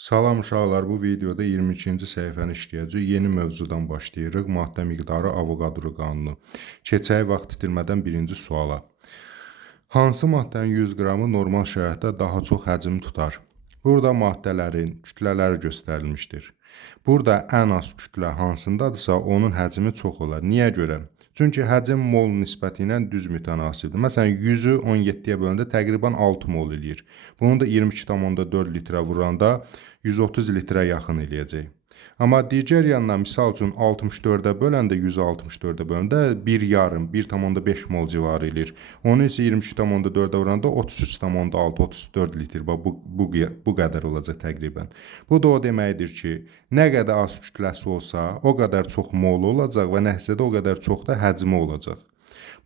Salam uşaqlar, bu videoda 22-ci səhifəni işləyəcək. Yeni mövzudan başlayırıq. Maddə miqdarı Avogadro qanunu. Keçək vaxt itirmədən birinci suala. Hansı maddənin 100 qramı normal şəraitdə daha çox həcm tutar? Burada maddələrin kütlələri göstərilmişdir. Burada ən az kütlə hansındadırsa, onun həcmi çox olar. Niyə görə? Çünki həcm mol nisbəti ilə düz mütənasibdir. Məsələn, 100-ü 17-yə böləndə təqribən 6 mol eləyir. Bunu da 22,4 litrə vuranda 130 litrə yaxın eləyəcək. Amma digər yandan, misal üçün 64-ə böləndə, 164-ə böləndə 1,5 mol civarı eləyir. Onu isə 23,4-ə vuranda 33,6, 34 litr bu qədər olacaq təqribən. Bu da o deməkdir ki, nə qədər az kütləsi olsa, o qədər çox mol olacaq və nəticədə o qədər çox da həcmi olacaq.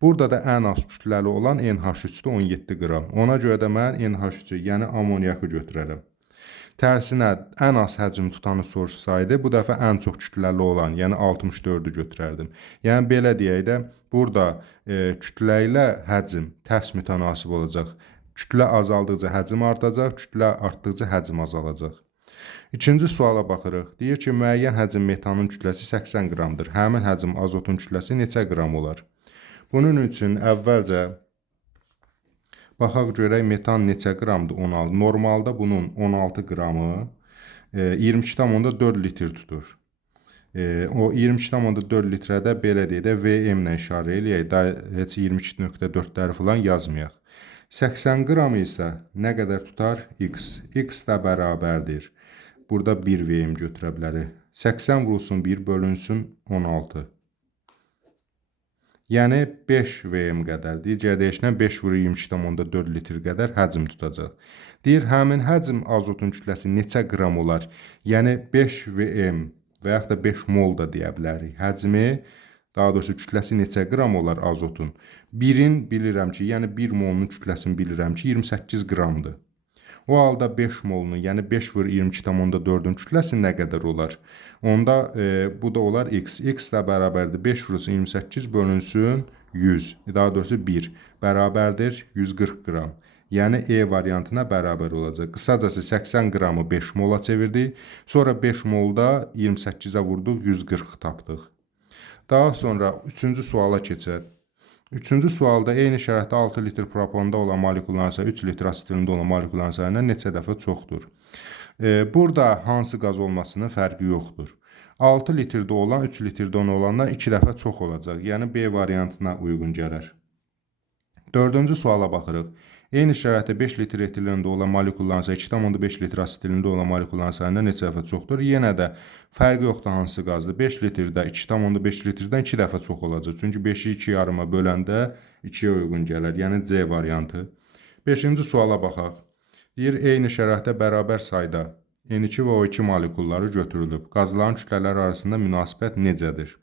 Burada da ən az kütləli olan NH3-də 17 qram. Ona görə də mən NH3-ü, yəni amoniakı götürərəm. Tərsinə, ən az həcm tutanı soruşsaydı, bu dəfə ən çox kütləli olan, yəni 64-ü götürərdim. Yəni, belə deyək də, burada kütlə ilə həcm tərs mütənasib olacaq. Kütlə azaldıqca həcm artacaq, kütlə artdıqca həcm azalacaq. İkinci suala baxırıq. Deyir ki, müəyyən həcm metanın kütləsi 80 qramdır. Həmin həcm azotun kütləsi neçə qram olar? Bunun üçün əvvəlcə baxaq görək metan neçə qramdır? 16. Normalda bunun 16 qramı 22,4 litr tutur. O 22,4 litrədə belə deyək də VM ilə işarə eləyək. Heç 22,4-ləri falan yazmayaq. 80 qramı isə nə qədər tutar? X. X də bərabərdir. Burada 1 VM götürə bilərik. 80 vurulsun 1 bölünsün 16. Yəni 5 VM qədər. Digər deyişlə 5 vurur 22,4 litr qədər həcm tutacaq. Deyir, həmin həcm azotun kütləsi neçə qram olar? Yəni 5 VM və yaxud da 5 mol da deyə bilərik. Həcmi, daha doğrusu kütləsi neçə qram olar azotun? 1-in bilirəm ki, yəni 1 molunun kütləsini bilirəm ki, 28 qramdır. O halda 5 molunu, yəni 5 vur 22,4-ün kütləsi nə qədər olar? Onda bu da olar x. X də bərabərdir 5 vurulsun 28 bölünsün 100. Daha doğrusu 1 bərabərdir 140 qram. Yəni E variantına bərabər olacaq. Qısacası 80 qramı 5 mola çevirdik. Sonra 5 molda 28-ə vurduq 140 tapdıq. Daha sonra 3-cü suala keçək. 3-cü sualda eyni şəraitdə 6 litr proponda olan molekulların sayı 3 litr asetilində olan molekulların sayından neçə dəfə çoxdur? Burada hansı qaz olmasının fərqi yoxdur. 6 litrdə olan 3 litrdə olandan 2 dəfə çox olacaq. Yəni B variantına uyğun gələr. 4-cü suala baxırıq. Eyni şəraitdə 5 litr etilində olan molekulların sayı 2,5 litr asetilində olan molekulların sayından neçə dəfə çoxdur? Yenə də fərqi yoxdur hansı qazdır. 5 litrdə 2,5 litrdən 2 dəfə çox olacaq. Çünki 5-i 2 yarıma böləndə 2-yə uyğun gələr. Yəni C variantı. 5-ci suala baxaq. Deyir, eyni şəraitdə bərabər sayda N2 və O2 molekulları götürülüb. Qazların kütlələri arasında münasibət necədir?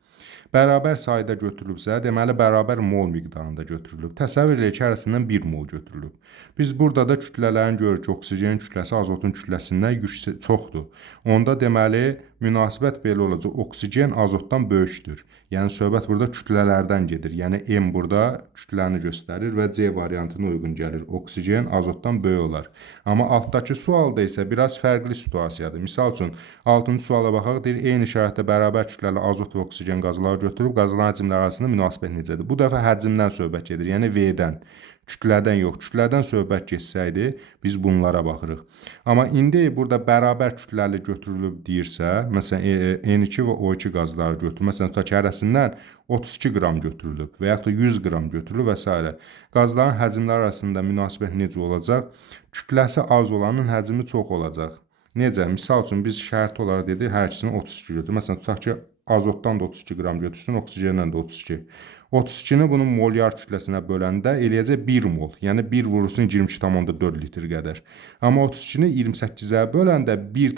Bərabər sayda götürülübsə, deməli bərabər mol miqdarında götürülüb. Təsəvvür edək ki, hərəsindən 1 mol götürülüb. Biz burada da kütlələrin görürük ki, oksigen kütləsi azotun kütləsindən çoxdur. Onda deməli münasibət belə olacaq. Oksigen azotdan böyükdür. Yəni söhbət burada kütlələrdən gedir. Yəni M burada kütləni göstərir və C variantına uyğun gəlir. Oksigen azotdan böyük olar. Amma altdakı sualda isə biraz fərqli situasiyadır. Misal üçün 6-cı suala baxaq, deyir, eyni şəraitdə bərabər kütləli azot və oksigen qazları götürüb qazılan həcmlər arasında münasibət necədir? Bu dəfə həcmdən söhbət gedir, yəni V-dən. Kütlədən yox, kütlədən söhbət geçsəydi, biz bunlara baxırıq. Amma indi burada bərabər kütləli götürülüb deyirsə, məsələn, N2 və O2 qazları götürülüb, məsələn, tutaq ki, hərəsindən 32 qram götürülüb və yaxud da 100 qram götürülüb və s. Qazların həcmləri arasında münasibət necə olacaq? Kütləsi az olanın həcmi çox olacaq. Necə? Misal üçün, biz şərt olaraq dedik, hər ikisini 32 götürür. Məsələn, tutaq ki, azotdan da 32 qram götürsün, oksigendən də 32. 32-ni bunun molyar kütləsinə böləndə eləyəcək 1 mol. Yəni 1 vurursun 22,4 litr qədər. Amma 32-ni 28-ə böləndə 1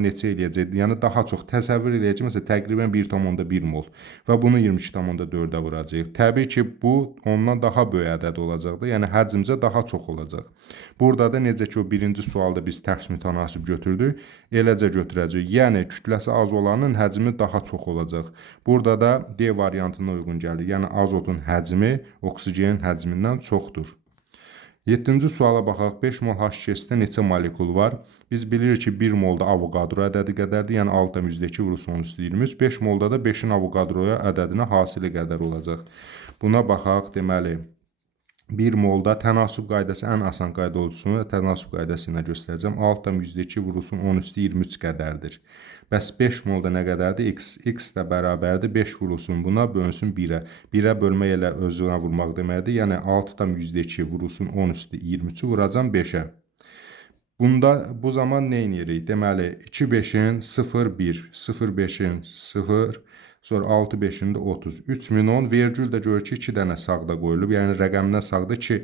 neçə eləyəcək? Yəni daha çox təsəvvür eləyək ki, məsələn, təqribən 1,1 mol. Və bunu 22,4-ə vuracaq. Təbii ki, bu ondan daha böyük ədəd olacaqdır. Yəni həcmcə daha çox olacaq. Burada da necə ki, o birinci sualda biz tərs mütənasib götürdük, eləcə götürəcəyik. Yəni kütləsi az olanın həcmi daha çox olacaq. Burada da D variantına uyğun gəlir. Yəni azotun həcmi oksigenin həcmindən çoxdur. 7-ci suala baxaq. 5 mol H2S-də neçə molekul var? Biz bilirik ki, 1 molda Avogadro ədədi qədərdir, yəni 6,2 vurulsun 10^-23. 5 molda da 5-in Avogadroya ədədinə hasili qədər olacaq. Buna baxaq, deməli 1 molda tənasüb qaydası ən asan qayda olduğunu tənasüb qaydası ilə göstərəcəm. 6,2 vurulsun 10^23 qədərdir. Bəs 5 molda nə qədərdir? X də bərabərdir 5 vurulsun buna bölünsün 1-ə. 1-ə bölmək elə özünə vurmaq deməkdir. Yəni 6,2 vurulsun 10^23-ü vuracam 5-ə. Bu zaman nə edirik? Deməli 2 5-in 0 1, 0 5-in 0, sonra 6 5-in də 30. 3010 vergül də görür ki 2 dənə sağda qoyulub. Yəni rəqəmdən sağda 2,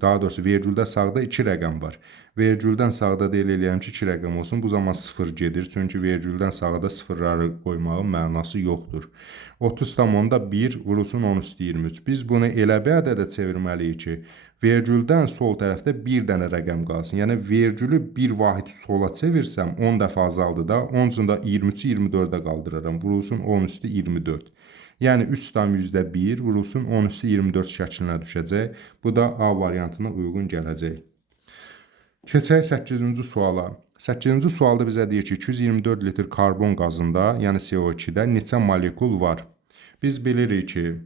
daha doğrusu vergüldə sağda 2 rəqəm var. Vergüldən sağda da elə eləyəm ki 2 rəqəm olsun. Bu zaman 0 gedir. Çünki vergüldən sağda sıfırları qoymağın mənası yoxdur. 30,1 vurulsun 10^23. Biz bunu elə bir ədədə çevirməliyik ki, vergüldən sol tərəfdə bir dənə rəqəm qalsın. Yəni vergülü bir vahid sola çevirsəm 10 dəfə azaldı da, onun üçün də 23-ü 24-ə qaldıraram. Vurulsun 10^24. Yəni 3,1 vurulsun 10^24 şəklinə düşəcək. Bu da A variantına uyğun gələcək. Keçək 8-ci suala. 8-ci sualda bizə deyir ki, 224 litr karbon qazında, yəni CO2-də neçə molekul var? Biz bilirik ki,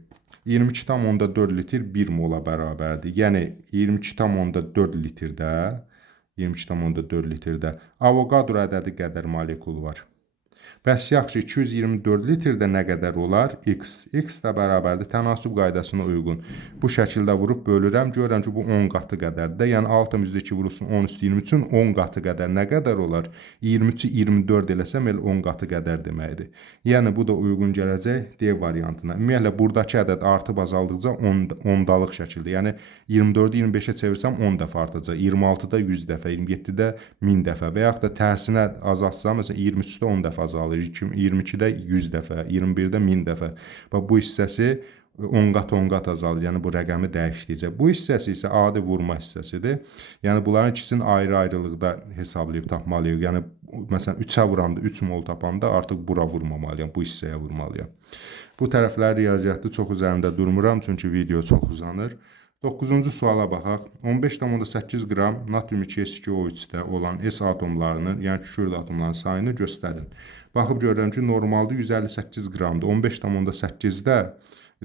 22,4 litr 1 mola bərabərdir. Yəni 22,4 litrdə Avogadro ədədi qədər molekul var. Bəs yaxşı 224 litrdə nə qədər olar? X. X də bərabərdir tənasüb qaydasına uyğun. Bu şəkildə vurub bölürəm. Görürəm ki, bu 10 qatı qədərdir. Yəni 6,2 vurulsun 10^23-ün 10 qatı qədər nə qədər olar? 23-ü 24 eləsəm elə 10 qatı qədər deməkdir. Yəni bu da uyğun gələcək D variantına. Ümumiyyətlə buradakı ədəd artıb azaldıqca ondalıq şəkildə. Yəni 24-ü 25-ə çevirsəm 10 dəfə artacaq. 26-da 100 dəfə, 27-də 1000 dəfə və yaxud da tərsinə azaltsam, məsələn 23-də 10 dəfə azalır. 22-də 100 dəfə, 21-də 1000 dəfə. Bu hissəsi 10 qat azalır. Yəni bu rəqəmi dəyişdikcə. Bu hissəsi isə adi vurma hissəsidir. Yəni bunların ikisini ayrı-ayrılıqda hesablayıb tapmalıyıq. Yəni məsələn 3-ə vuranda 3 mol tapanda artıq bura vurmamalıyam, bu hissəyə vurmalıyam. Bu tərəflər riyaziyyatda çox üzərində durmuram, çünki video çox uzanır. 9-cu suala baxaq. 15,8 qram natrium 2s2o3-də olan S atomlarının, yəni kükürt atomlarının sayını göstərin. Baxıb görürəm ki, normalda 158 qramdır. 15,8-də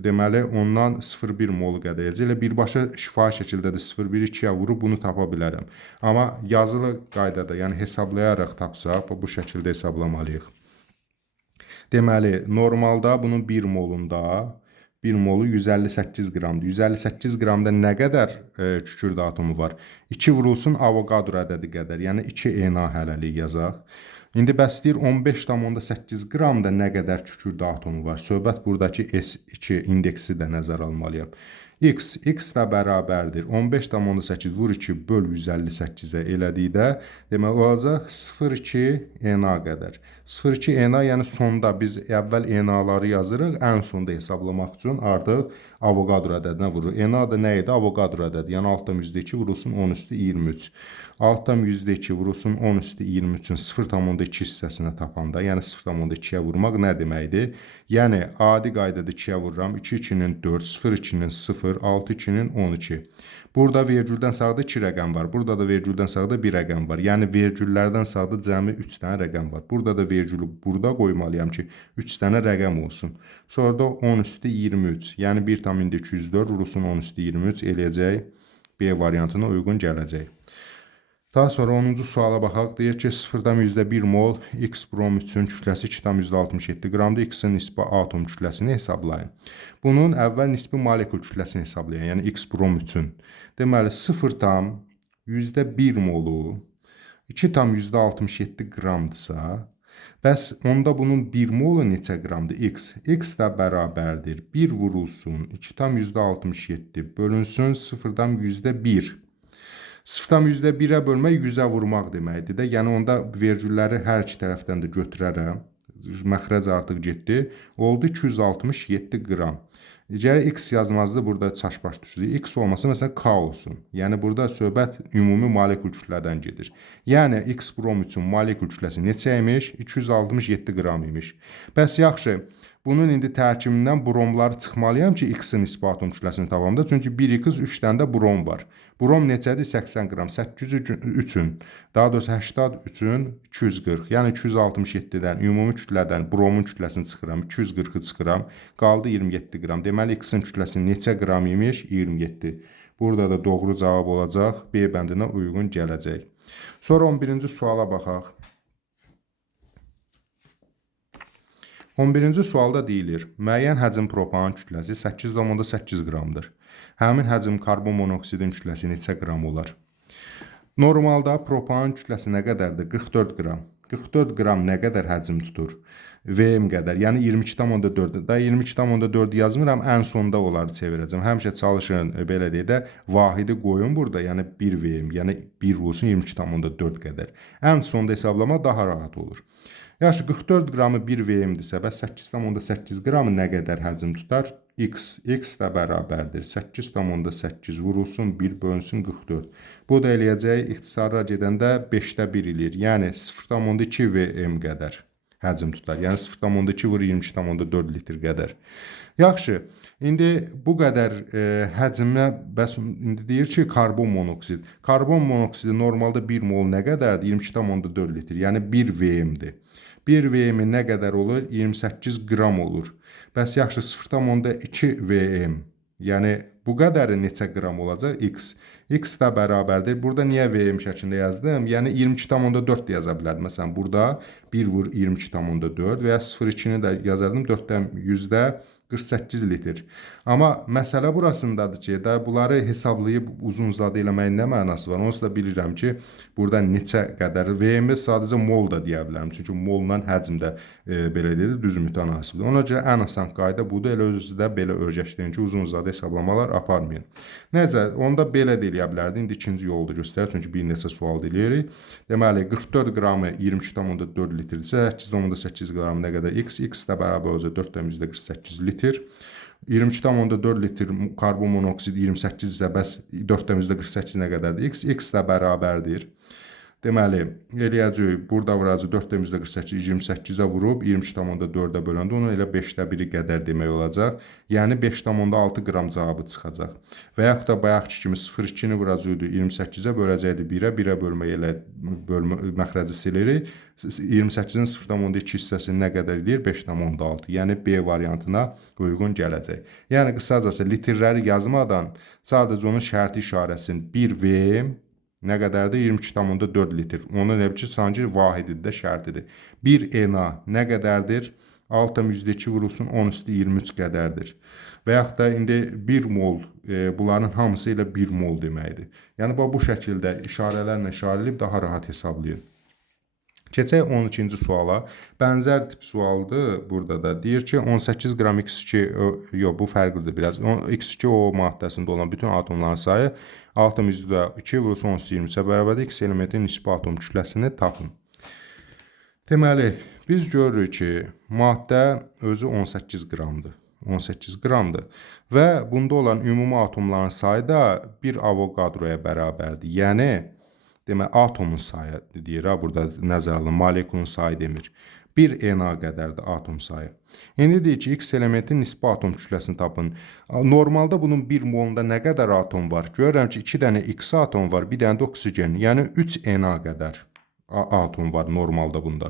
deməli ondan 0,1 mol qədər. Elə birbaşa şifahi şəkildə də 0,1 2-yə vurub bunu tapa bilərəm. Amma yazılı qaydada, yəni hesablayaraq tapsaq, bu şəkildə hesablamalıyıq. Deməli, normalda bunun 1 molunda 1 molu 158 qramdır. 158 qramda nə qədər kükürt atomu var? 2 vurulsun Avogadro ədədi qədər. Yəni 2 Na hələlik yazaq. İndi bəs deyir 15,8 qramda nə qədər kükürt atomu var? Söhbət buradakı S2 indeksi də nəzərə almalıyam. X də bərabərdir. 15,8 vur 2 böl 158-ə elədikdə deməli olacaq 0,2 Na qədər. 0,2 Na yəni sonda biz əvvəl Na'ları yazırıq, ən sonda hesablamaq üçün artıq Avogadro ədədinə vururuq. Na da nə idi? Avogadro ədədi. Yəni 6,2 vurulsun 10^23. 6,2 vurulsun 10^23-ün 0,2 hissəsini tapanda, yəni 0,2-yə vurmaq nə deməkdir? Yəni adi qaydada 2-yə vururam. 2,2-nin 4, 0,2-nin 0, 6,2-nin 12. Burada vergüldən sağda 2 rəqəm var. Burada da vergüldən sağda 1 rəqəm var. Yəni vergüllərdən sağda cəmi 3 dənə rəqəm var. Burada da vergülü burada qoymalıyam ki, 3 dənə rəqəm olsun. Sonra da 10^23. Yəni 1,204 vurulsun 10^23 eləyəcək. B variantına uyğun gələcək. Daha sonra 10-cu suala baxaq. Deyir ki, 0,1 mol X brom 3-ün kütləsi 2,67 qramdır. X-in nisbi atom kütləsini hesablayın. Bunun əvvəl nisbi molekul kütləsini hesablayın. Yəni X brom 3-ün. Deməli 0,1 molu 2,67 qramdırsa, bəs onda bunun 1 molu neçə qramdır? X. X də bərabərdir. 1 vurulsun 2,67 bölünsün 0,1. 0,1-ə bölmək 100-ə vurmaq deməkdir də. Yəni onda vergülləri hər iki tərəfdən də götürərəm. Məxrəc artıq getdi. Oldu 267 qram. Gərək X yazmazdı, burada çaşbaş düşdü. X olmasa məsələn K olsun. Yəni burada söhbət ümumi molekul kütlədən gedir. Yəni X brom üçün molekul kütləsi neçə imiş? 267 qram imiş. Bəs yaxşı, Bunun indi tərkibindən bromları çıxmalıyam ki, X-in nisbi atom kütləsini tapamda. Çünki 1x 3 dənə də brom var. Brom neçədir? 80 qram. 8 üçün, daha doğrusu 83-ün 240. Yəni 267-dən ümumi kütlədən bromun kütləsini çıxıram. 240-ı çıxıram. Qaldı 27 qram. Deməli X-in kütləsi neçə qram imiş? 27. Burada da doğru cavab olacaq. B bəndinə uyğun gələcək. Sonra 11-ci suala baxaq. 11-ci sualda deyilir, müəyyən həcm propan kütləsi 8,8 qramdır. Həmin həcm karbon monoksidin kütləsi neçə qram olar? Normalda propan kütləsi nə qədərdir? 44 qram. 44 qram nə qədər həcm tutur? VM qədər, yəni 22,4. Da 22,4 yazmıram, ən sonda onları çevirəcəm. Həmişə çalışın, belə deyə də, vahidi qoyun burada, yəni 1 VM, yəni 1 olsun 22,4 qədər. Ən sonda hesablama daha rahat olur. Yaxşı, 44 qramı 1 VM-dirsə, bəs 8,8 qramı nə qədər həcm tutar? X də bərabərdir. 8,8 vurulsun, 1 bölünsün 44. Bu da eləyəcək, ixtisarla gedəndə 5-də 1 eləyir. Yəni 0,2 VM qədər həcm tutar. Yəni 0,2 vur 22,4 litr qədər. Yaxşı, indi bu qədər həcmə, bəs indi deyir ki, karbon monoksid. Karbon monoksidi normalda 1 mol nə qədərdir? 22,4 litr, yəni 1 VM-dir. 1 VM nə qədər olur? 28 qram olur. Bəs yaxşı 0,2 VM. Yəni bu qədəri neçə qram olacaq? X. X də bərabərdir. Burada niyə VM şəklində yazdım? Yəni 22,4 yaza bilərdim. Məsələn, burada 1 vur 22,4 və ya 0,2-ni də yazardım 4-dən 100-də 48 litr. Amma məsələ burasındadır ki, da bunları hesablayıb uzun-uzadı eləməyin nə mənası var? Onsuz da bilirəm ki, burada neçə qədər VM sadəcə mol da deyə bilərəm. Çünki molla həcm də belə deyil, düz mütənasibdir. Ona görə ən asan qayda budur. Elə özünüzdə belə öyrəşdirin ki, uzun-uzadı hesablamalar aparmayın. Nəzə, onda belə də eləyə bilərdi. İndi ikinci yolda göstərir, çünki bir neçə sual eləyirik. Deməli, 44 qramı 22,4 litrdirsə, 8,8 qramı nə qədər X? X də bərabər olacaq 4,48 litr. 22,4 litr karbon monoksid 28 isə bəs 4,48 nə qədərdir? X də bərabərdir. Deməli, eləyəcək, burada vuracaq 4,48 28-ə vurub 22,4-ə böləndə onun elə 5-də 1-i qədər demək olacaq. Yəni 5,6 qram cavabı çıxacaq. Və yaxud da bayaqki kimi 0,2-ni vuracaqdı 28-ə böləcəkdi 1-ə, 1-ə bölmək elə məxrəci silirik. 28-in 0,2 hissəsi nə qədər eləyir? 5,6. Yəni B variantına uyğun gələcək. Yəni qısacası litrləri yazmadan sadəcə onun şərti işarəsini 1 VM nə qədərdir? 22,4 litr. Onun elə ki, sanki vahididir də şərtidir. 1 NA nə qədərdir? 6,2 vurulsun 10 üstü 23 qədərdir. Və yaxud da indi 1 mol, bunların hamısı ilə 1 mol deməkdir. Yəni bu şəkildə işarələrlə işarələyib daha rahat hesablayın. Keçək 12-ci suala. Bənzər tip sualdır. Burada da deyir ki, 18 qram X2, yox, bu fərqlidir biraz. X2O maddəsində olan bütün atomların sayı 6,2 vurulsun 10-23-ə bərabərdir. X elementin nisbi atom kütləsini tapın. Deməli, biz görürük ki, maddə özü 18 qramdır. 18 qramdır. Və bunda olan ümumi atomların sayı da 1 avogadroya bərabərdir. Yəni, demək, atomun sayı deyir, burada nəzər alın, molekulun sayı demir. 1 NA qədərdir atom sayı. İndi deyir ki, X elementin nisbi atom kütləsini tapın. Normalda bunun 1 molunda nə qədər atom var? Görürəm ki, 2 dənə X atom var, bir dənə də oksigen. Yəni 3 NA qədər atom var normalda bunda.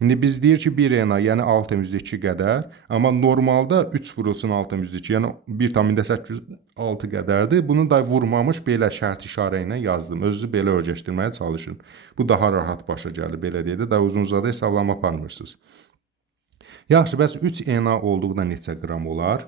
İndi biz deyir ki, 1 NA, yəni 6,2 qədər, amma normalda 3 vurulsun 6,2, yəni 1,86 qədərdir. Bunu da vurmamış belə şərt işarə ilə yazdım. Özünüzü belə öyrəşdirməyə çalışın. Bu daha rahat başa gəlir, belə deyə də daha uzun-uzadı hesablama aparmırsınız. Yaxşı, bəs 3 NA olduqda neçə qram olar?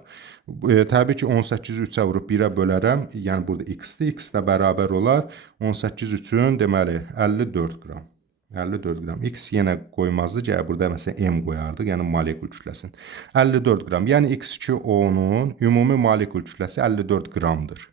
Təbii ki, 18-i 3-ə vurub 1-ə bölərəm, yəni burada X-dir, X də bərabər olar. 18 üçün, deməli, 54 qram. 54 qram. X yenə qoymazdı ki, burada məsələn M qoyardıq, yəni molekul kütləsini. 54 qram. Yəni X2O-nun ümumi molekul kütləsi 54 qramdır.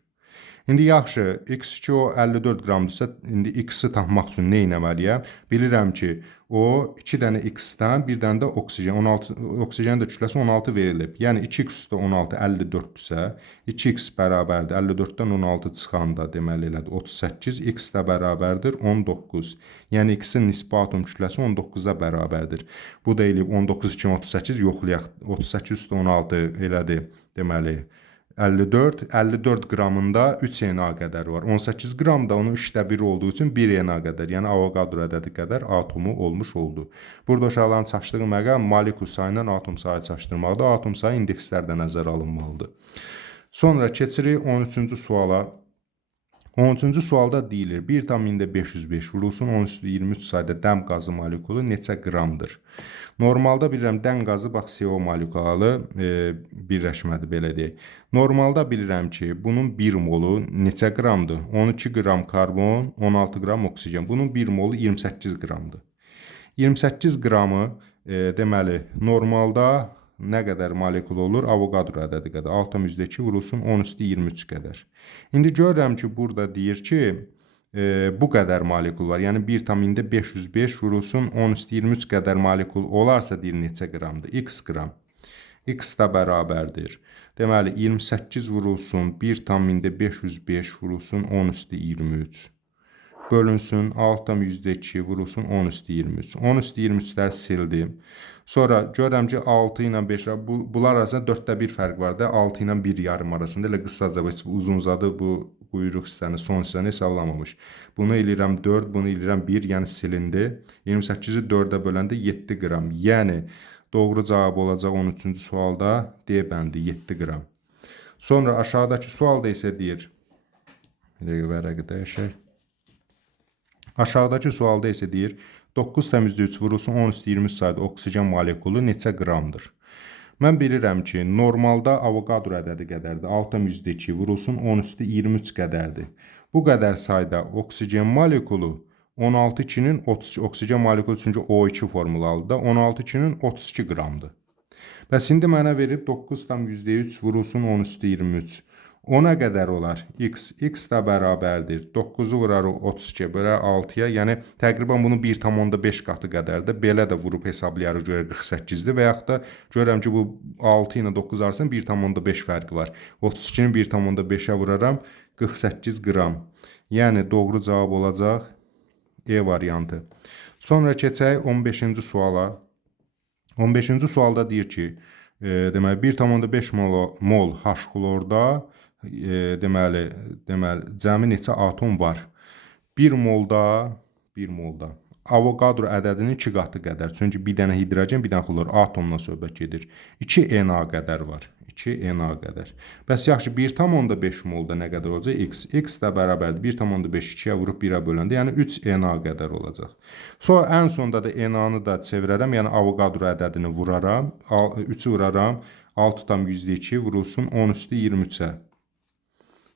İndi yaxşı, x2 o 54 qramdırsa, indi x-i tapmaq üçün nə etməliyəm? Bilirəm ki, o 2 dənə x-dən, bir dənə də oksigen, 16 oksigenin də kütləsi 16 verilib. Yəni 2x üstə 16 54-dürsə, 2x bərabərdir 54-dən 16 çıxanda deməli elədir 38, x də bərabərdir 19. Yəni x-in nisbi atom kütləsi 19-a bərabərdir. Bu da eləyib 19 2 38 yoxlayaq. 38 üstə 16 elədir deməli 54 qramında 3 Na qədəri var. 18 qramda onun 3də 1 olduğu üçün 1 Na qədər, yəni Avogadro ədədi qədər atomu olmuş oldu. Burada uşaqların çaşdığı məqam molekul sayı ilə atom sayı çaşdırmaqda. Atom sayı indekslərdə nəzərə alınmalıdır. Sonra keçirik 13-cü suala. 13-cü sualda deyilir, 1,505 vurulsun 10 üstü 23 sayda dəm qazı molekulu neçə qramdır? Normalda bilirəm, dən qazı, bax, CO molekulalı birləşmədir, belə deyək. Normalda bilirəm ki, bunun 1 molu neçə qramdır? 12 qram karbon, 16 qram oksigen. Bunun 1 molu 28 qramdır. 28 qramı, deməli, normalda nə qədər molekul olur? Avogadro ədədi qədər. 6,2 vurulsun 10 üstü 23 qədər. İndi görürəm ki, burada deyir ki, bu qədər molekul var. Yəni 1,505 vurulsun 10 üstü 23 qədər molekul olarsa deyir neçə qramdır? X qram. X da bərabərdir. Deməli 28 vurulsun 1,505 vurulsun 10 üstü 23. Bölünsün 6,2 vurulsun 10 üstü 23. 10 üstü 23'ləri sildim. Sonra görürəm ki 6 ilə 5, bunlar arasında 4də 1 fərq var da, 6 ilə 1 yarım arasında. Elə qısaca uzunzadı bu quyruq hissəni, son hissəni hesablamamış. Bunu eləyirəm 4, bunu eləyirəm 1, yəni silindi. 28-i 4-ə böləndə 7 qram. Yəni doğru cavab olacaq 13-cü sualda D bəndi 7 qram. Sonra aşağıdakı sualda isə deyir, bir dəqiqə vərəqi dəyişək. Aşağıdakı sualda isə deyir, 9,3 vurulsun 10 üstü 23 sayda oksigen molekulu neçə qramdır? Mən bilirəm ki, normalda Avogadro ədədi qədərdir. 6,2 vurulsun 10 üstü 23 qədərdir. Bu qədər sayda oksigen molekulu 16,2-nin 32, oksigen molekulu çünki O2 formulalıdır, 16,2-nin 32 qramdır. Bəs indi mənə verib 9,3 vurulsun 10 üstü 23. O nə qədər olar? X. X da bərabərdir. 9-u vurarıq 32 bölə 6-ya. Yəni təqribən bunun 1,5 qatı qədərdir. Belə də vurub hesablayarıq, görək 48-dir. Və yaxud da görürəm ki, bu 6 ilə 9 arasında 1,5 fərqi var. 32-ni 1,5-ə vuraram 48 qram. Yəni doğru cavab olacaq E variantı. Sonra keçək 15-ci suala. 15-ci sualda deyir ki, deməli 1,5 mol H-xlorda deməli cəmi neçə atom var? 1 molda Avogadro ədədinin 2 qatı qədər. Çünki bir dənə hidrogen, bir dənə xlor atomdan söhbət gedir. 2 Na qədər var. 2 Na qədər. Bəs yaxşı 1,5 molda nə qədər olacaq? X. X də bərabərdir. 1,5 2-yə vurub 1-ə böləndə, yəni 3 Na qədər olacaq. Sonra ən sonda da Na-nı da çevirərəm, yəni Avogadro ədədini vuraram. 3-ü vuraram. 6,2 vurulsun 10 üstü 23-ə.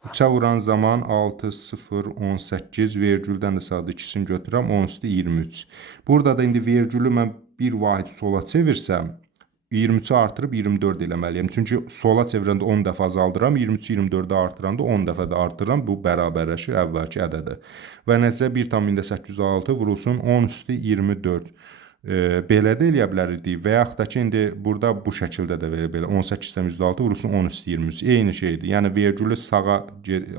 3-ə vuran zaman 6, 0, 18, vergüldən də sadə 2-sini götürəm, 10 üstü 23. Burada da indi vergülü mən bir vahid sola çevirsəm, 23-ü artırıb 24 eləməliyəm. Çünki sola çevirəndə 10 dəfə azaldıram, 23-ü 24-ə artıranda 10 dəfə də artırıram. Bu bərabərləşir əvvəlki ədədə. Və nəticə 1,806 vurulsun 10 üstü 24. Belə də eləyə bilərik və yaxud da ki, indi burada bu şəkildə də belə 18,6 vurulsun 10 üstü 23. Eyni şeydir. Yəni vergülü sağa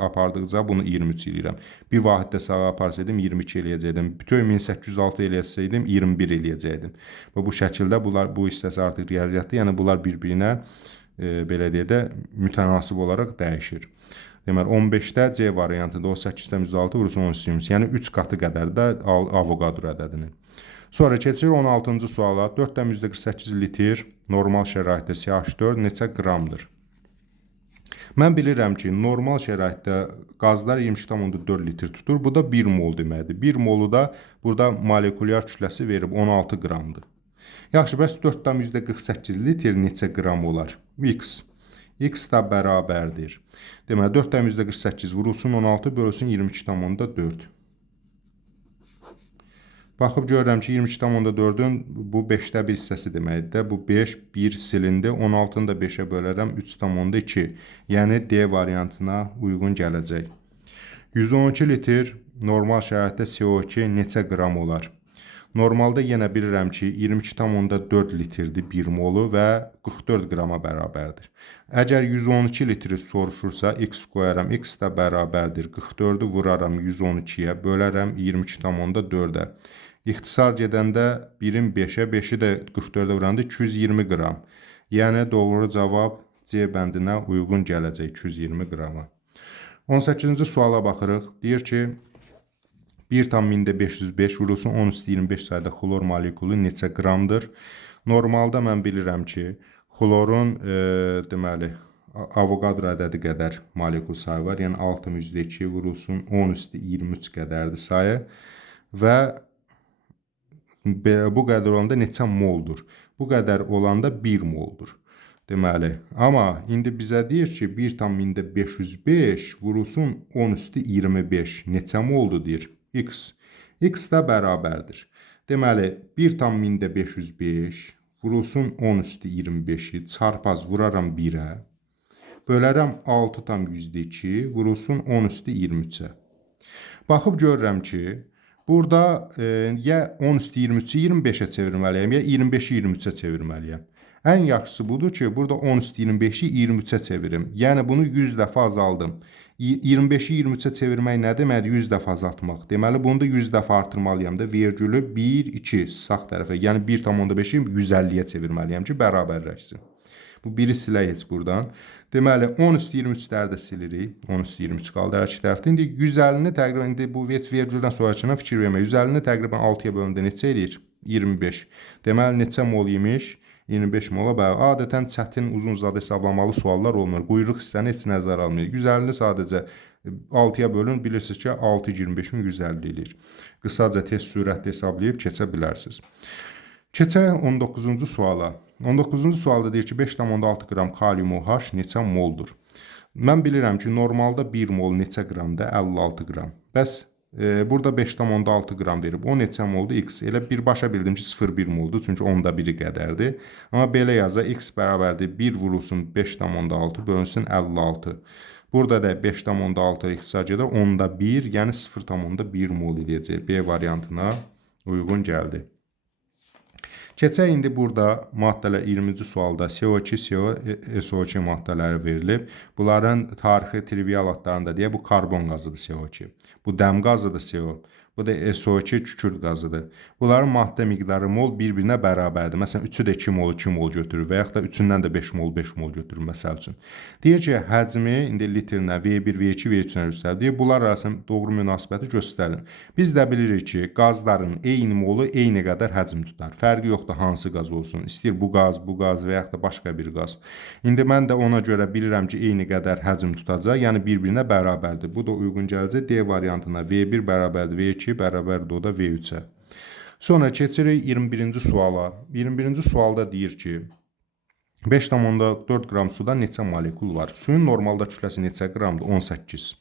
apardıqca bunu 23 eləyirəm. Bir vahiddə sağa aparsaydım 22 eləyəcəkdim. Bütün 1806 eləyəcəkdim 21 eləyəcəkdim. Və bu şəkildə bu hissəsi artıq riyaziyyatdır. Yəni bunlar bir-birinə belə deyə də mütənasib olaraq dəyişir. Deməli 15-də C variantında 18,6 vurulsun 10 üstü 23. Yəni 3 qatı qədər də Avogadro ədədinin. Sonra keçirik 16-cı suala. 4,48 litr normal şəraitdə CH4 neçə qramdır? Mən bilirəm ki, normal şəraitdə qazlar 22,4 litr tutur. Bu da 1 mol deməkdir. 1 molu da burada molekulyar kütləsi verib 16 qramdır. Yaxşı, bəs 4,48 litr neçə qram olar? X. X da bərabərdir. Deməli 4,48 vurulsun 16 bölünsün 22,4. Baxıb görürəm ki, 22,4-ün bu 5də 1 hissəsi deməkdir. Bu 5, 1 silindi. 16-nı da 5-ə bölərəm, 3,2. Yəni D variantına uyğun gələcək. 112 litr normal şəraitdə CO2 neçə qram olar? Normalda yenə bilirəm ki, 22,4 litrdir 1 molu və 44 qrama bərabərdir. Əgər 112 litri soruşursa, x qoyaram, x də bərabərdir. 44-ü vuraram 112-yə, bölərəm 22,4-ə. İxtisar gedəndə 1-in 5-ə, 5-i də 44-ə vuranda 220 qram. Yəni, doğru cavab C bəndinə uyğun gələcək 220 qrama. 18-ci suala baxırıq. Deyir ki, 1,505 vurulsun 10 üstü 25 sayda xlor molekulu neçə qramdır? Normalda mən bilirəm ki, xlorun deməli, Avogadro ədədi qədər molekul sayı var. Yəni 6,2 vurulsun 10 üstü 23 qədərdir sayı və bu qədər olanda neçə moldur? Bu qədər olanda 1 moldur. Deməli, amma indi bizə deyir ki, 1,505 vurulsun 10 üstü 25 neçə moldur deyir? X. X də bərabərdir. Deməli, 1,505 vurulsun 10 üstü 25-i çarpaz vuraram 1-ə, bölərəm 6,2 vurulsun 10 üstü 23-ə. Baxıb görürəm ki, burada ya 10 üstü 23-ü 25-ə çevirməliyəm, ya 25-i 23-ə çevirməliyəm. Ən yaxşısı budur ki, burada 10 üstü 25-i 23-ə çevirim. Yəni, bunu 100 dəfə azaldım. 25-i 23-ə çevirmək nə deməkdir? 100 dəfə azaltmaq. Deməli, bunu da 100 dəfə artırmalıyam da. Vergülü 1, 2 sağ tərəfə. Yəni, 1,5-i 150-yə çevirməliyəm ki, bərabərləşsin. Bu biri silək heç buradan. Deməli, 10 üstü 23-ləri də silirik. 10 üstü 23 qaldı hər iki tərəfdə. İndi 150-ni təqribən, indi bu vergüldən sonrakına fikir vermək. 150-ni təqribən 6-ya bölündə neçə eləyir? 25. Deməli, neçə mol imiş? 25 mola bəli. Adətən çətin, uzun-uzadı hesablamalı suallar olmur. Quyruq hissəni heç nəzərə almır. 150-ni sadəcə 6-ya bölün. Bilirsiniz ki, 6 25-in 150 eləyir. Qısaca tez sürətlə hesablayıb keçə bilərsiniz. Keçək 19-cu suala. 19-cu sualda deyir ki, 5,6 qram kalium OH neçə moldur? Mən bilirəm ki, normalda 1 mol neçə qramda? 56 qram. Bəs burada 5,6 qram verib. O neçə moldu? X. Elə birbaşa bildim ki, 0,1 moldu. Çünki onda biri qədərdir. Amma belə yaza x bərabərdir. 1 vurulsun 5,6 bölünsün 56. Burada da 5,6 ixtisar gedir. Onda 1, yəni 0,1 mol eləyəcək. B variantına uyğun gəldi. Keçək indi burada maddələr 20-ci sualda CO2, CO, SO2 maddələri verilib. Bunların tarixi trivial adlarında deyə bu karbon qazıdır CO2. Bu dəm qazıdır CO. Bu da SO2 kükürt qazıdır. Bunların maddə miqdarı mol bir-birinə bərabərdir. Məsələn, 3-ü də 2 mol, 2 mol götürür və yaxud da 3-ündən də 5 mol, 5 mol götürür məsəl üçün. Deyir ki, həcmi indi litrinə V1, V2, V3-nə yüksəldir. Bunlar arasında doğru münasibəti göstərin. Biz də bilirik ki, qazların eyni molu eyni qədər həcm tutar. Fərqi yoxdur hansı qaz olsun. İstəyir bu qaz və yaxud da başqa bir qaz. İndi mən də ona görə bilirəm ki, eyni qədər həcm tutacaq, yəni bir-birinə bərabərdir. Bu da uyğun gələcək D variantına. V1 bərabərdir V2, bərabərdir o da V3-ə. Sonra keçirik 21-ci suala. 21-ci sualda deyir ki, 5,4 qram suda neçə molekul var? Suyun normalda kütləsi neçə qramdır? 18.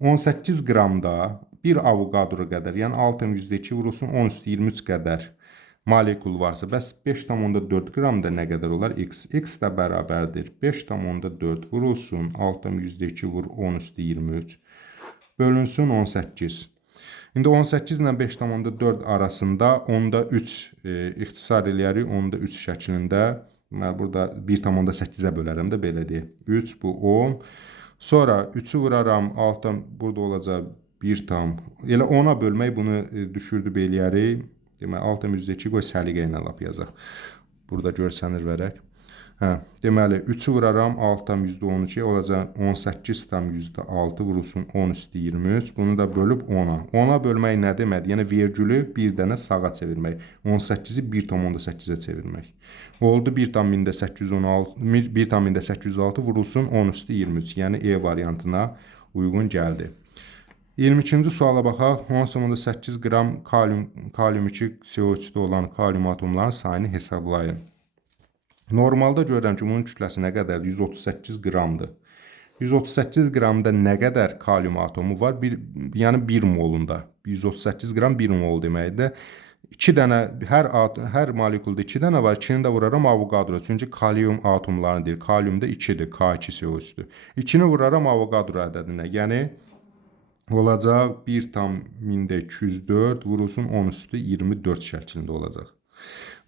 18 qramda 1 Avogadro qədər, yəni 6,2 vurulsun 10 üstü 23 qədər molekul varsa, bəs 5,4 qramda nə qədər olar? X. X də bərabərdir. 5,4 vurulsun 6,2 vur 10 üstü 23 bölünsün 18. İndi 18 ilə 5,4 arasında 10'da 3 ixtisar eləyərik. 10'da 3 şəklində. Burada 1,8-ə bölərəm də belə deyək. 3 bu 10. Sonra 3'ü vuraram 6'dan burada olacaq 1 tam. Elə 10'a bölmək bunu düşürdüb eləyərik. Deməli 6,2 qoy səliqə ilə lap yazaq. Burada görsənir vərəq. Deməli 3'ü vuraram 6'dan %12 olacaq 18,6 vurulsun 10 üstü 23. Bunu da bölüb 10'a. 10'a bölmək nə deməkdir? Yəni vergülü bir dənə sağa çevirmək. 18'i 1,8'ə çevirmək. Oldu 1,806 vurulsun 10 üstü 23. Yəni E variantına uyğun gəldi. 22-ci suala baxaq. 10,8 qram kalium 2 CO2'də olan kalium atomlarının sayını hesablayın. Normalda görürəm ki, bunun kütləsi nə qədərdir? 138 qramdır. 138 qramda nə qədər kalium atomu var? Yəni 1 molunda. 138 qram 1 mol deməkdir. 2 dənə, hər molekulda 2 dənə var. 2'ni də vuraram Avogadro. Çünki kalium atomlarını deyir. Kaliumda 2'dir. K2 CO3'dür. 2'ni vuraram Avogadro ədədinə. Yəni olacaq 1,204 vurulsun 10 üstü 24 şəklində olacaq.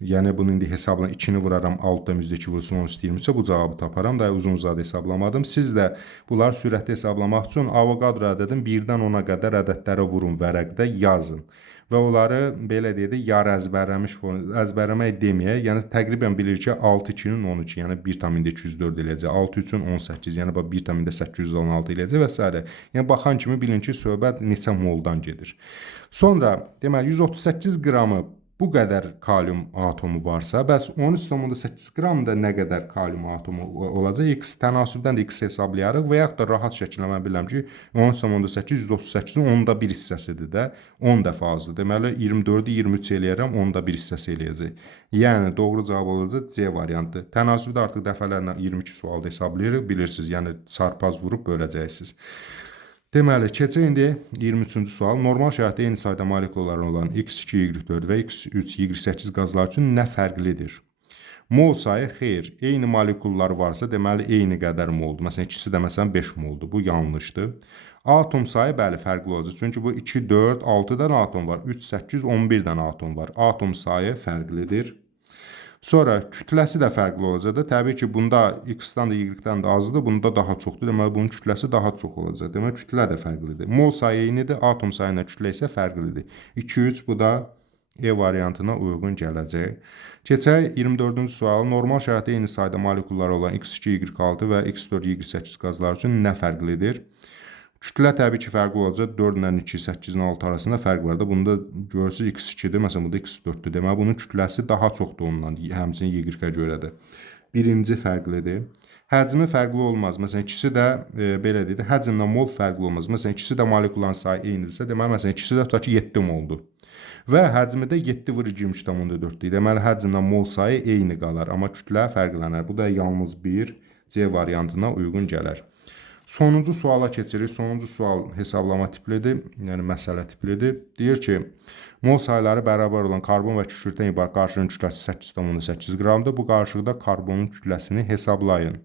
Yəni bunu indi hesabla 2-ni vuraram 6,2 vurulsun 10 üstü 23 bu cavabı taparam. Daha uzun-uzadı hesablamadım. Siz də bunlar sürətli hesablamaq üçün Avogadro ədədin 1-dən 10-a qədər ədədlərə vurun vərəqdə yazın. Və onları belə deyək, yarı əzbərləmək deməyək. Yəni təqribən bilir ki 6 2-nin 12, yəni 1,204 eləyəcək. 6 3-ün 18, yəni 1,816 eləyəcək və s. Yəni baxan kimi bilin ki söhbət neçə moldan gedir. Sonra deməli 138 qramı bu qədər kalium atomu varsa, bəs 13,8 qramda nə qədər kalium atomu olacaq? X tənasübdən də X hesablayarıq və yaxud da rahat şəkildə mən bilirəm ki 13,8 138-in 10-da 1 hissəsidir də 10 dəfə azdır. Deməli 24-ü 23 eləyərəm 10-da 1 hissəsi eləyəcək. Yəni doğru cavab olacaq C variantı. Tənasübdə artıq dəfələrlə 22 sualda hesablayırıq, bilirsiniz. Yəni çarpaz vurub böləcəksiniz. Deməli, keçək indi 23-cü sual. Normal şəraitdə eyni sayda molekulalar olan X2Y4 və X3Y8 qazlar üçün nə fərqlidir? Mol sayı xeyr, eyni molekullar varsa, deməli eyni qədər moldur. Məsələn, ikisi də 5 moldur. Bu yanlışdır. Atom sayı bəli fərqli olacaq. Çünki bu 2, 4, 6 dənə atom var. 3, 8, 11 dənə atom var. Atom sayı fərqlidir. Sonra kütləsi də fərqli olacaq da. Təbii ki, bunda X-dan da Y-dan da azdır, bunda daha çoxdur. Deməli, bunun kütləsi daha çox olacaq. Deməli, kütlə də fərqlidir. Mol sayı eynidir, atom sayı ilə kütlə isə fərqlidir. 2, 3 bu da E variantına uyğun gələcək. Keçək 24-cü sual. Normal şəraitdə eyni sayda molekullar olan X2Y6 və X4Y8 qazlar üçün nə fərqlidir? Kütlə təbii ki fərqli olacaq. 4 ilə 2, 8-in 6 arasında fərq var da. Bunda görürsünüz X2-dir, məsələn burada X4-dür. Deməli bunun kütləsi daha çoxdur ondan, həmçinin Y-ə görədir. Birinci fərqlidir. Həcmi fərqli olmaz. Məsələn ikisi də belə deyək, həcmlə mol fərqli olmaz. Məsələn ikisi də molekulların sayı eynidirsə, deməli məsələn ikisi də tutaq ki 7 moldur. Və həcmi də 7/23,4-dür. Deməli həcmlə mol sayı eyni qalar, amma kütlə fərqlənər. Bu da yalnız bir C variantına uyğun gələr. Sonuncu suala keçirik. Sonuncu sual hesablama tiplidir, yəni məsələ tiplidir. Deyir ki, mol sayıları bərabər olan karbon və kükürtdən ibarət qarışığın kütləsi 8,8 qramdır. Bu qarışıqda karbonun kütləsini hesablayın.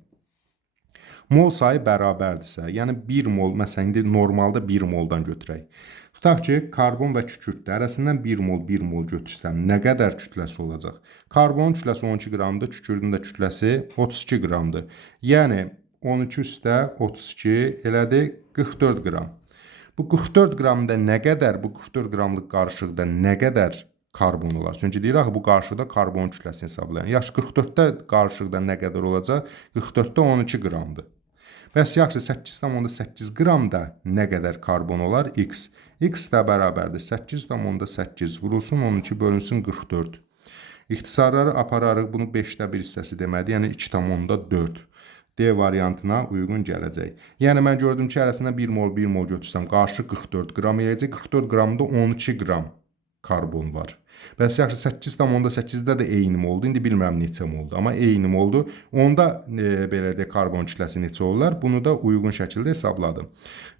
Mol sayı bərabərdirsə, yəni 1 mol, məsələn indi normalda 1 moldan götürək. Tutaq ki, karbon və kükürt arasından 1 mol götürsəm, nə qədər kütləsi olacaq? Karbonun kütləsi 12 qramdır, kükürdün də kütləsi 32 qramdır. Yəni 12 üstə 32 elədi 44 qram. Bu 44 qramda nə qədər, bu 44 qramlıq qarışıqda nə qədər karbon olar? Çünki deyir axı bu qarışıqda karbon kütləsini hesablayın. Yaxşı 44-də qarışıqda nə qədər olacaq? 44-də 12 qramdır. Bəs yaxşı 8,8 qramda nə qədər karbon olar? X. X də bərabərdir 8,8 vurulsun 12 bölünsün 44. İxtisarları apararıq, bunu 5də 1 hissəsi deməli, yəni 2,4. D variantına uyğun gələcək. Yəni mən gördüm ki, arasında 1 mol götürsəm, qarşı 44 qram eləyəcək. 44 qramda 12 qram karbon var. Bəs yaxşı 8,8-də də eyni moldu. İndi bilmirəm neçə moldu, amma eyni moldu. Onda belə də karbon kütləsi neçə olar? Bunu da uyğun şəkildə hesabladım.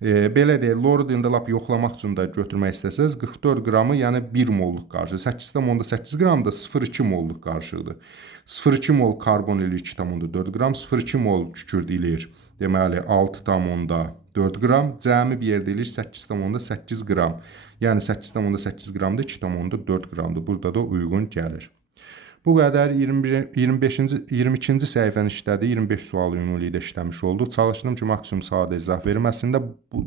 Belə deyək, Lorentz lap yoxlamaq üçün də götürmək istəsəz, 44 qramı, yəni 1 molluq qarışıq. 8,8 qram da 0,2 molluq qarışıqdır. 0,2 mol karbon eləyir 2,4 qram, 0,2 mol kükürt eləyir. Deməli 6,4 qram, cəmi bir yerdə eləyir 8,8 qram. Yəni 8,8 qramda 2,4 qramdır. Burada da uyğun gəlir. Bu qədər 22-ci səhifəni işlədi. 25 sual ümumilikdə işləmiş olduq. Çalışdım ki, maksimum sadə izah verim. Əslində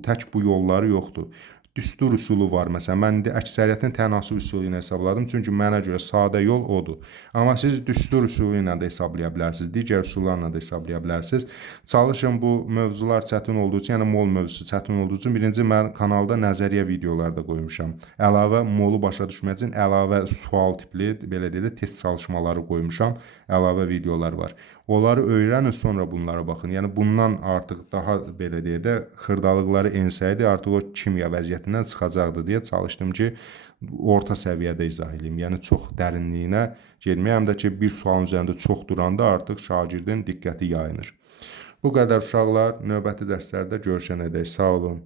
tək bu yolları yoxdur. Düstur üsulu var. Məsələn, mən indi əksəriyyətin tənasüb üsulu ilə hesabladım. Çünki mənə görə sadə yol odur. Amma siz düstur üsulu ilə də hesablaya bilərsiniz. Digər üsullarla da hesablaya bilərsiniz. Çalışın bu mövzular çətin olduğu üçün, yəni mol mövzusu çətin olduğu üçün birinci mən kanalda nəzəriyyə videoları da qoymuşam. Əlavə molu başa düşmək üçün əlavə sual tipli, belə deyək, test çalışmaları qoymuşam. Əlavə videolar var. Onları öyrənin, sonra bunlara baxın. Yəni bundan artıq daha belə deyək də xırdalıqları ensəydi, artıq o kimya vəziyyətindən çıxacaqdı deyə çalışdım ki, orta səviyyədə izah edeyim. Yəni çox dərinliyinə getməyə, həm də ki, bir sualın üzərində çox duranda artıq şagirdin diqqəti yayınır. Bu qədər uşaqlar, növbəti dərslərdə görüşənədək sağ olun.